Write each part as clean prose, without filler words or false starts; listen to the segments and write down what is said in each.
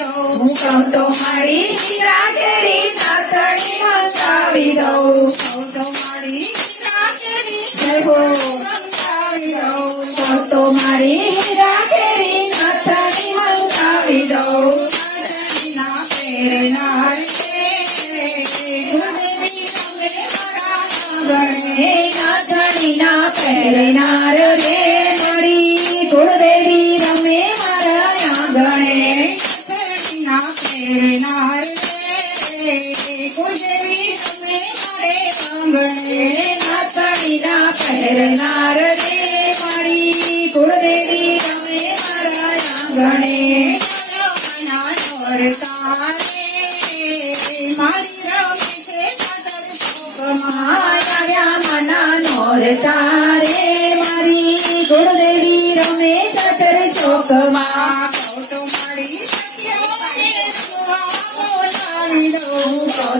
હું કહું તો મારી હીરા કેરી નાથણી મંગાવી દઉં. જય બોલ. કહું તો મારી હીરા કેરી નાથણી મંગાવી દઉં. નાથણીના પહેરનાર રે મારી કુળદેવી રમે મારા આંગણે. નાથણીના પહેરનાર રે મારી કુળદેવી રમે મારા આંગણે. આવ્યા મના નોર તારે મારી કુળદેવી રમે ચતર ચોકમાં.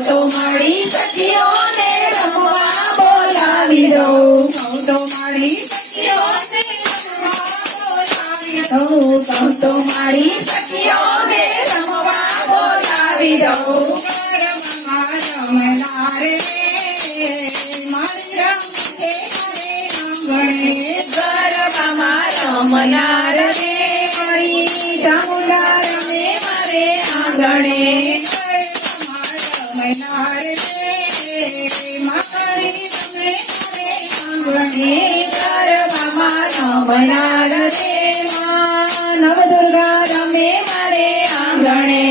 તો મારી સખીઓને રમવા બોલાવી દઉં. તો મારી સખીઓને રમવા બોલાવી દઉં. ગરબામાં રમનાર રે મારી ચામુંડા રમે મારે આંગણે. ગરબામાં રમનાર રે માં નવદુર્ગા રમે મારે આંગણે.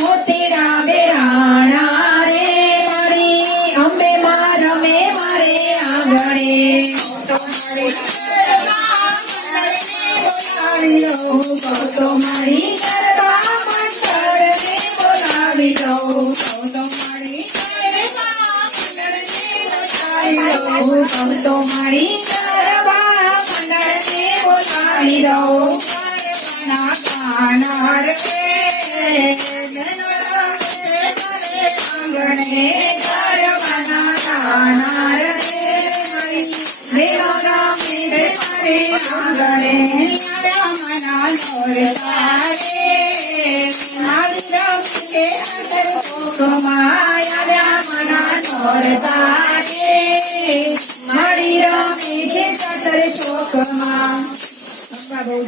મોતીડા બેરાણા રે મારી અંબે માં રમે મારે આંગણે. તો મારી ગરબા મંડળને બોલાવી દઉં. તો મારી ગરબા મંડળને બોલાવી દઉં. ગરબાના ગાનાર રે મારી આંગણે. મના નોર તારે મારી રમે છે ચતર ચોકમાં. બહુ